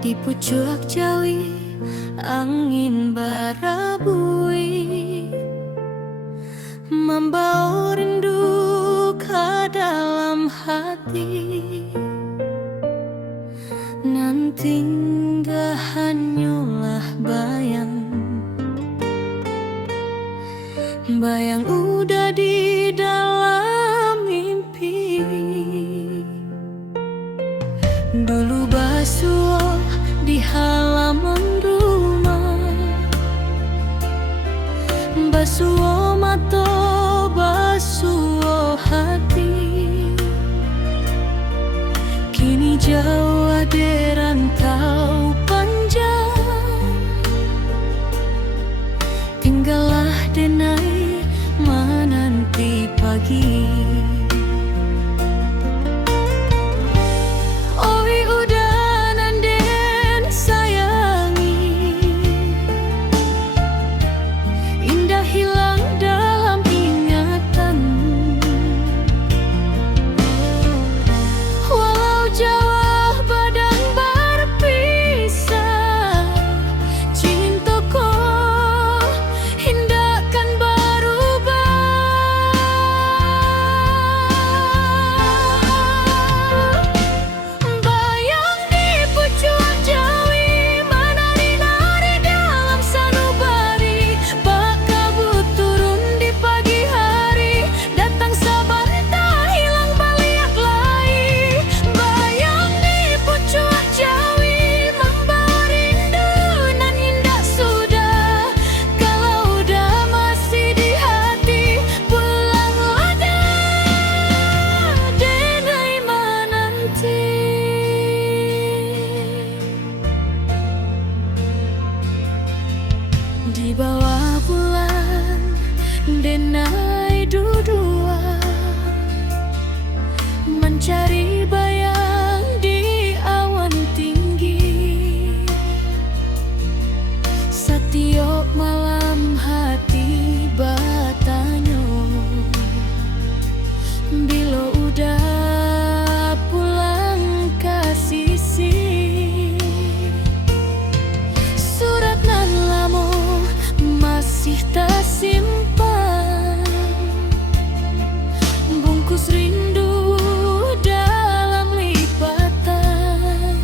Di pucuk Jawi angin barabui, membawa rindu ke dalam hati. Nanti gak hanyalah bayang udah di dalam mimpi. Dulu basuh di halaman rumah, basuh mata, basuh hati. Kini jauh ada rantau panjang, tinggallah denai menanti pagi. Di bawah bulan denai dudua, mencari bayang di awan tinggi. Setiap malam hati bertanya, bila udah pulang ke sisi. Surat nan lama masih tersimpan, bungkus rindu dalam lipatan.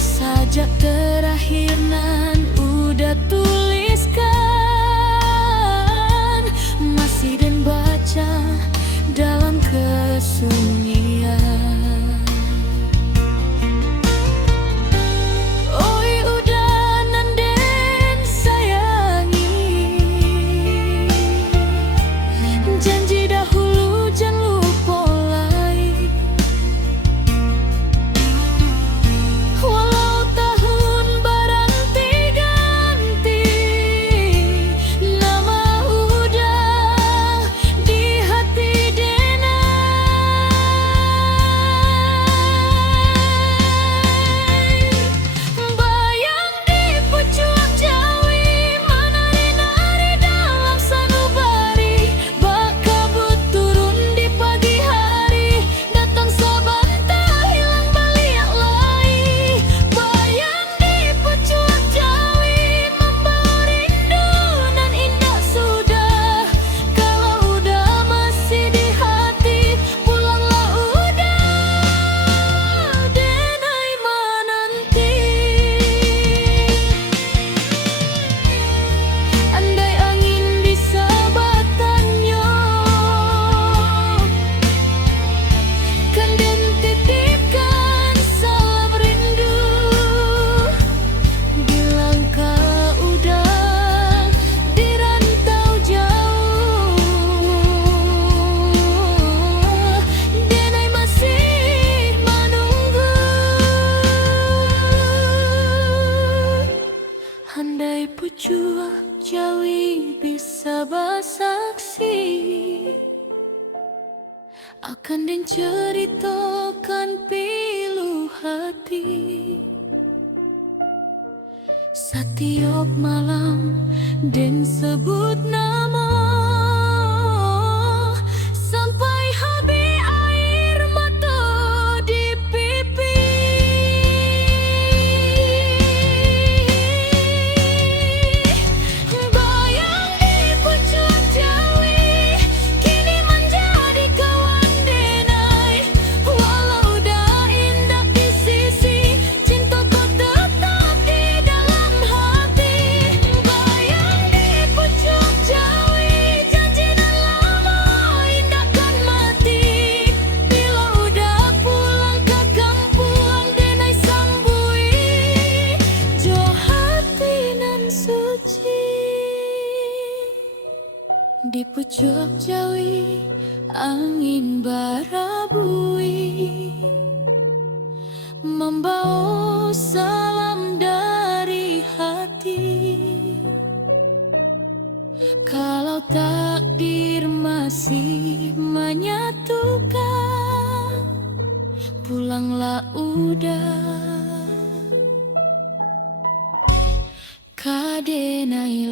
Sajak terakhir nan udah tuliskan, masih dan baca dalam kesunyian. Andai pucuk Jawi bisa bersaksi, akan den ceritakan pilu hati. Setiap malam den sebut nama sampai habis air mata di pipi. Bayang di pucuk Jawi kini menjadi kawan denai. Walau dah indah di sisi, cintaku tetap di dalam hati. Bayang di pucuk Jawi janji nan lama indahkan mati. Bila udah pulang ke kampung denai sambui jo hati nan suci. Di pucuk Jawi angin barabui membawa salam dari hati. Kalau takdir masih menyatukan, pulanglah udah kadenai